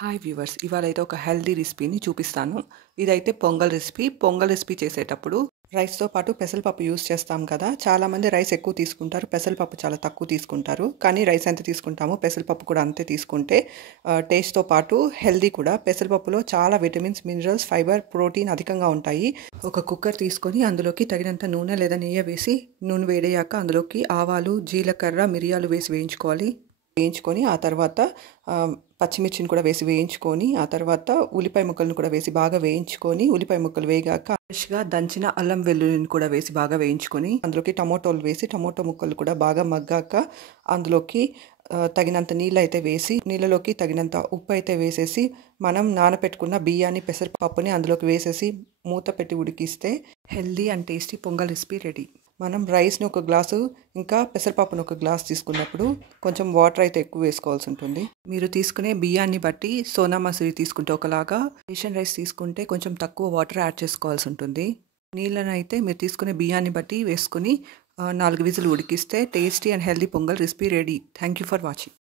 Hi viewers, ఇవాళైతే ఒక healthy రెసిపీని చూపిస్తాను. ఇదైతే పొంగల్ రెసిపీ. పొంగల్ రెసిపీ చేసేటప్పుడు రైస్‌తో పాటు పెసరపప్పు యూజ్ చేస్తాం కదా! చాలామంది రైస్ ఎక్కువ తీసుకుంటారు. పెసరపప్పు చాలా తక్కువ తీసుకుంటారు. కానీ రైస్ ఎంత తీసుకుంటామో పెసరపప్పు కూడా అంతే తీసుకుంటే టేస్ట్‌తో పాటు హెల్తీ కూడా. పెసరపప్పులో చాలా విటమిన్స్, మినరల్స్, ఫైబర్, ప్రోటీన్ అధికంగా ఉంటాయి. ఒక కుక్కర్ తీసుకొని అందులోకి తగినంత నూనె లేదా నెయ్యి వేసి నూనె వేడయ్యాక అందులోకి ఆవాలు, జీలకర్ర, మిరియాలు వేసి వేయించుకొని ఆ తర్వాత పచ్చిమిర్చిని కూడా వేసి వేయించుకొని ఆ తర్వాత ఉల్లిపాయ ముక్కలను కూడా వేసి బాగా వేయించుకొని ఉల్లిపాయ ముక్కలు వేగాక ఫ్రెష్‌గా దంచిన అల్లం వెల్లుల్లిని కూడా వేసి బాగా వేయించుకొని అందులోకి టమోటోలు వేసి టమోటో ముక్కలు కూడా బాగా మగ్గాక అందులోకి తగినంత నీళ్ళైతే వేసి నీళ్ళలోకి తగినంత ఉప్పు అయితే వేసేసి మనం నానపెట్టుకున్న బియ్యాన్ని పెసరపప్పుని అందులోకి వేసేసి మూత పెట్టి ఉడికిస్తే healthy and tasty pongal recipe ready. మనం రైస్ని ఒక గ్లాసు ఇంకా పెసరపప్పును ఒక గ్లాస్ తీసుకున్నప్పుడు కొంచెం వాటర్ అయితే ఎక్కువ వేసుకోవాల్సి ఉంటుంది. మీరు తీసుకునే బియ్యాన్ని బట్టి సోనా మసూరి తీసుకుంటే ఒకలాగా, రేషన్ రైస్ తీసుకుంటే కొంచెం తక్కువ వాటర్ యాడ్ చేసుకోవాల్సి ఉంటుంది. నీళ్ళని అయితే మీరు తీసుకునే బియ్యాన్ని బట్టి వేసుకొని 4 విజిల్ ఉడికిస్తే tasty and healthy pongal recipe ready. Thank you for watching.